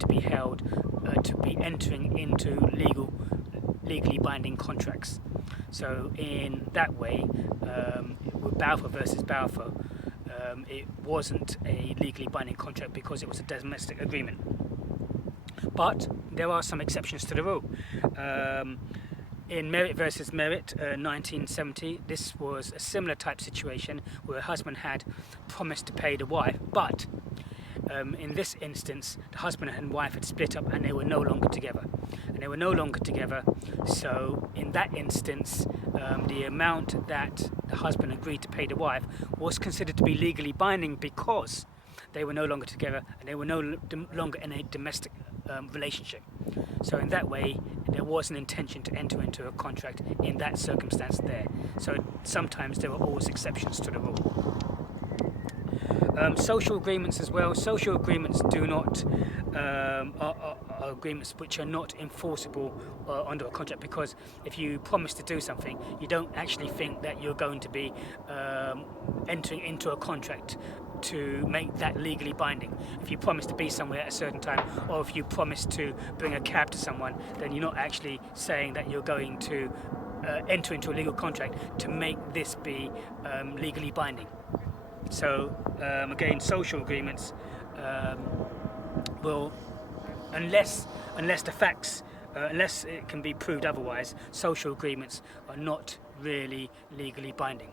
to be held to be entering into legally binding contracts. So in that way, with Balfour versus Balfour, it wasn't a legally binding contract because it was a domestic agreement. But there are some exceptions to the rule. In Merritt versus Merritt, 1970, this was a similar type situation where a husband had promised to pay the wife, but in this instance, the husband and wife had split up and they were no longer together. So in that instance, the amount that the husband agreed to pay the wife was considered to be legally binding because they were no longer together and they were no longer in a domestic relationship. So in that way, there was an intention to enter into a contract in that circumstance there. So sometimes there are always exceptions to the rule. Social agreements as well. Social agreements do not are agreements which are not enforceable under a contract, because if you promise to do something, you don't actually think that you're going to be entering into a contract to make that legally binding. If you promise to be somewhere at a certain time, or if you promise to bring a cab to someone, then you're not actually saying that you're going to enter into a legal contract to make this be legally binding. So again, social agreements will, unless the facts, unless it can be proved otherwise, social agreements are not really legally binding.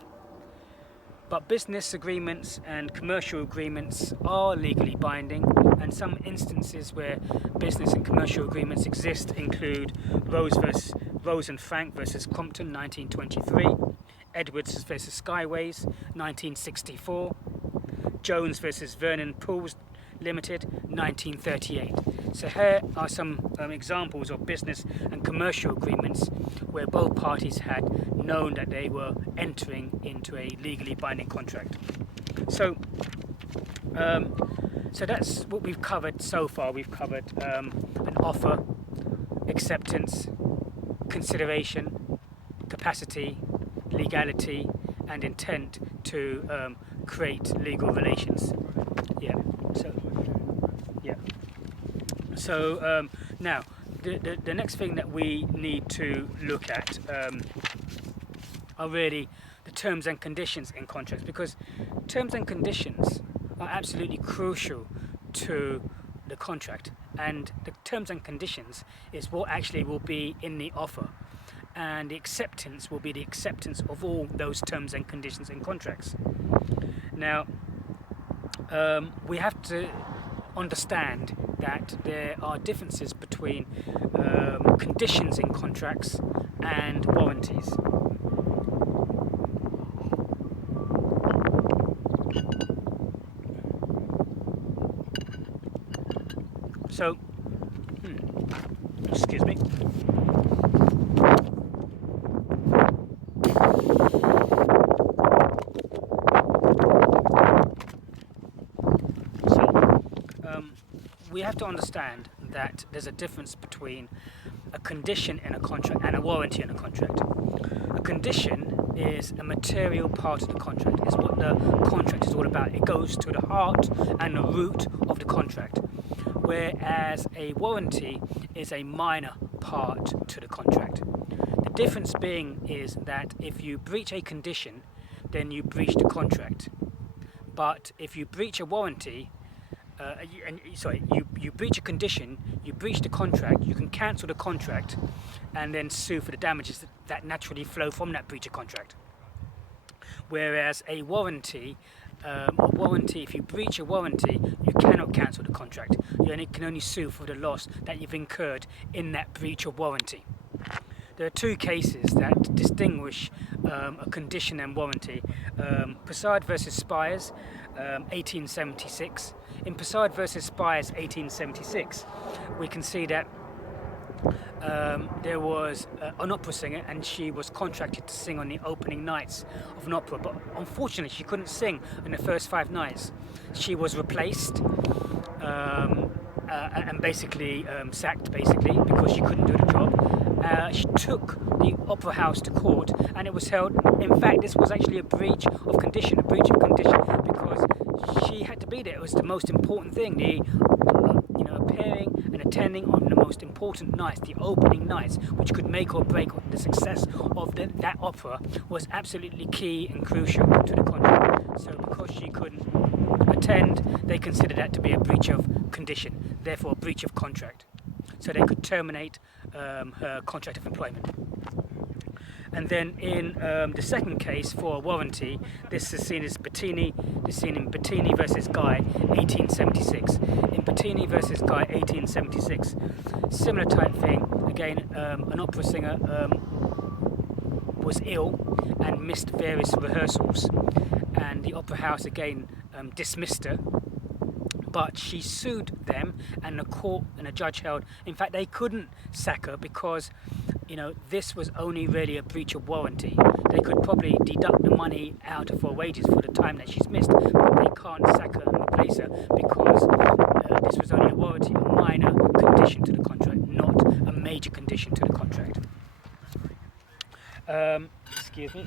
But business agreements and commercial agreements are legally binding, and some instances where business and commercial agreements exist include Rose and Frank versus Compton, 1923, Edwards versus Skyways, 1964, Jones versus Vernon Pools Limited, 1938. So here are some examples of business and commercial agreements where both parties had known that they were entering into a legally binding contract. So that's what we've covered so far. We've covered an offer, acceptance, consideration, capacity, legality, and intent to create legal relations. So now the next thing that we need to look at are really the terms and conditions in contracts, because terms and conditions are absolutely crucial to the contract, and the terms and conditions is what actually will be in the offer, and the acceptance will be the acceptance of all those terms and conditions in contracts. Now we have to understand that there are differences between conditions in contracts and warranties. So, excuse me. We have to understand that there's a difference between a condition in a contract and a warranty in a contract. A condition is a material part of the contract. It's what the contract is all about. It goes to the heart and the root of the contract. Whereas a warranty is a minor part to the contract. The difference being is that if you breach a condition, then you breach the contract. But if you breach a warranty, you breach a condition, you breach the contract, you can cancel the contract and then sue for the damages that naturally flow from that breach of contract. Whereas a warranty, if you breach a warranty, you cannot cancel the contract. You can only sue for the loss that you've incurred in that breach of warranty. There are two cases that distinguish a condition and warranty. Prasad versus Spires, 1876. In Prasad versus Spires, 1876, we can see that there was an opera singer, and she was contracted to sing on the opening nights of an opera, but unfortunately she couldn't sing in the first 5 nights. She was replaced and basically sacked, because she couldn't do the job. She took the opera house to court, and it was held. In fact, this was actually a breach of condition, because she had to be there. It was the most important thing. Appearing attending on the most important nights, the opening nights, which could make or break the success of that opera, was absolutely key and crucial to the contract. So because she couldn't attend, they considered that to be a breach of condition, therefore a breach of contract. So they could terminate her contract of employment. And then in the second case for a warranty, this is seen as Bettini. This is seen in Bettini versus Guy, 1876. In Bettini versus Guy, 1876, similar type thing. Again, an opera singer was ill and missed various rehearsals, and the opera house again dismissed her. But she sued them, and the court and the judge held, in fact, they couldn't sack her because, you know, this was only really a breach of warranty. They could probably deduct the money out of her wages for the time that she's missed, but they can't sack her and replace her because this was only a warranty, a minor condition to the contract, not a major condition to the contract. Excuse me,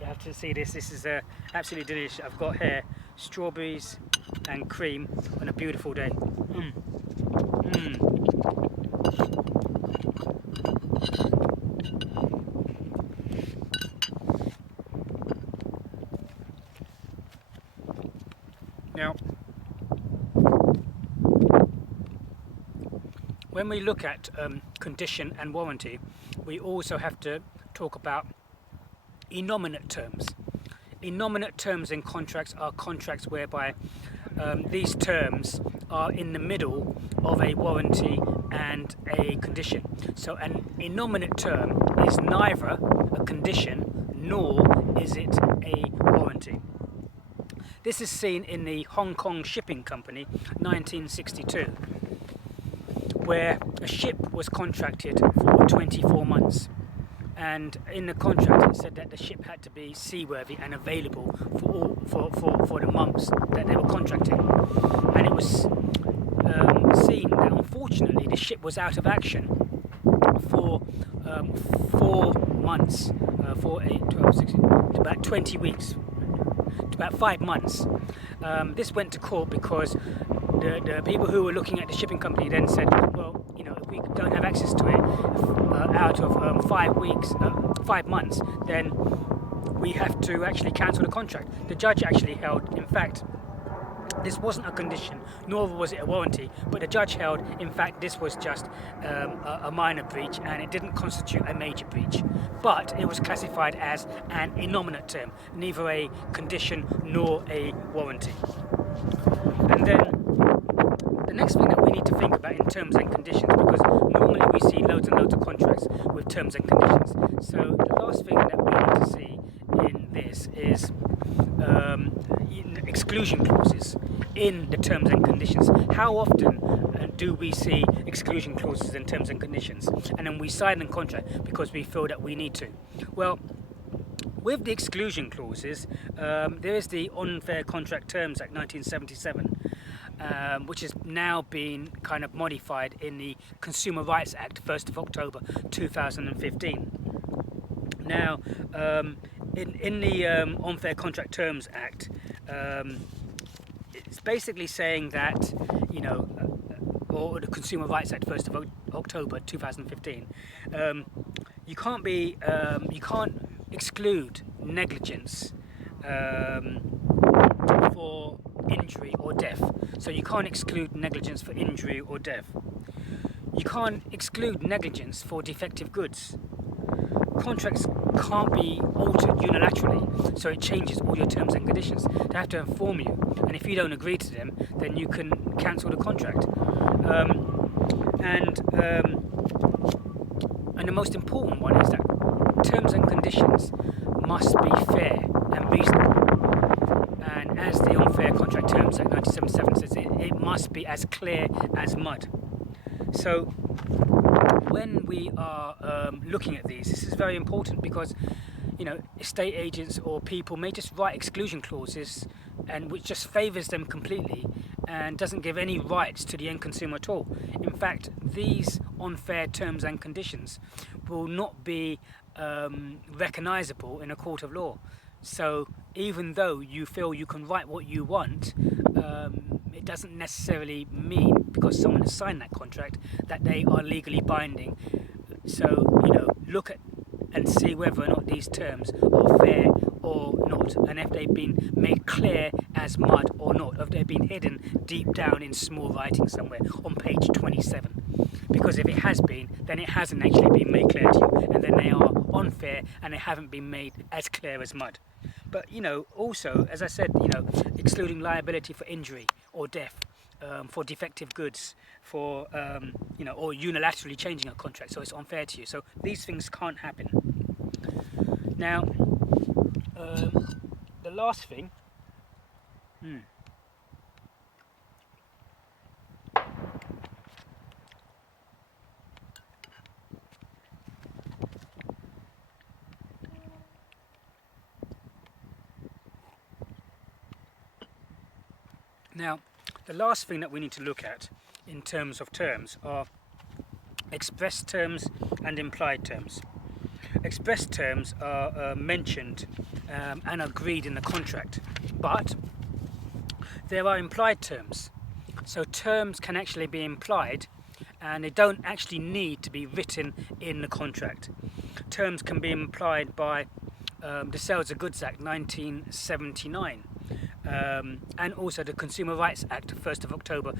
you have to see this. This is absolutely delicious. I've got here strawberries and cream on a beautiful day. Now, when we look at condition and warranty, we also have to talk about innominate terms. Innominate terms in contracts are contracts whereby these terms are in the middle of a warranty and a condition. So an innominate term is neither a condition nor is it a warranty. This is seen in the Hong Kong Shipping Company, 1962, where a ship was contracted for 24 months. And in the contract it said that the ship had to be seaworthy and available for the months that they were contracting. And it was seen that unfortunately the ship was out of action for 4 months, 4, 8, 12, 16, about 20 weeks, about 5 months. This went to court because the people who were looking at the shipping company then said, well, you know, if we don't have access to it out of 5 months, then we have to actually cancel the contract. The judge actually held, in fact, this wasn't a condition, nor was it a warranty, but the judge held, in fact, this was just a minor breach and it didn't constitute a major breach. But it was classified as an innominate term, neither a condition nor a warranty. And then the next thing that we need to think about in terms and conditions, because normally we see loads and loads of contracts with terms and conditions. So the last thing that we need to see in this is exclusion clauses in the terms and conditions. How often do we see exclusion clauses in terms and conditions, and then we sign a contract because we feel that we need to? Well, with the exclusion clauses, there is the Unfair Contract Terms Act 1977, which has now been kind of modified in the Consumer Rights Act 1st of October 2015. Now, in the Unfair Contract Terms Act, it's basically saying that, you know, or the Consumer Rights Act 1st of October 2015, you can't exclude negligence for injury or death. So you can't exclude negligence for injury or death. You can't exclude negligence for defective goods. Contracts can't be altered unilaterally, so it changes all your terms and conditions. They have to inform you, and if you don't agree to them, then you can cancel the contract. And the most important one is that terms and conditions must be fair and reasonable. And as the Unfair Contract Terms Act 1977 says, it must be as clear as mud. So when we are looking at these, this is very important because, you know, estate agents or people may just write exclusion clauses and which just favours them completely and doesn't give any rights to the end consumer at all. In fact, these unfair terms and conditions will not be recognisable in a court of law. So even though you feel you can write what you want, it doesn't necessarily mean, because someone has signed that contract, that they are legally binding. So, look at and see whether or not these terms are fair or not, and if they've been made clear as mud or not, if they've been hidden deep down in small writing somewhere on page 27. Because if it has been, then it hasn't actually been made clear to you, and then they are unfair and they haven't been made as clear as mud. But also, as I said, excluding liability for injury or death, for defective goods, for or unilaterally changing a contract, so it's unfair to you. So these things can't happen. Now, the last thing. Now, the last thing that we need to look at in terms of terms are express terms and implied terms. Express terms are mentioned and agreed in the contract, but there are implied terms. So terms can actually be implied and they don't actually need to be written in the contract. Terms can be implied by the Sales of Goods Act 1979 and also the Consumer Rights Act 1st of October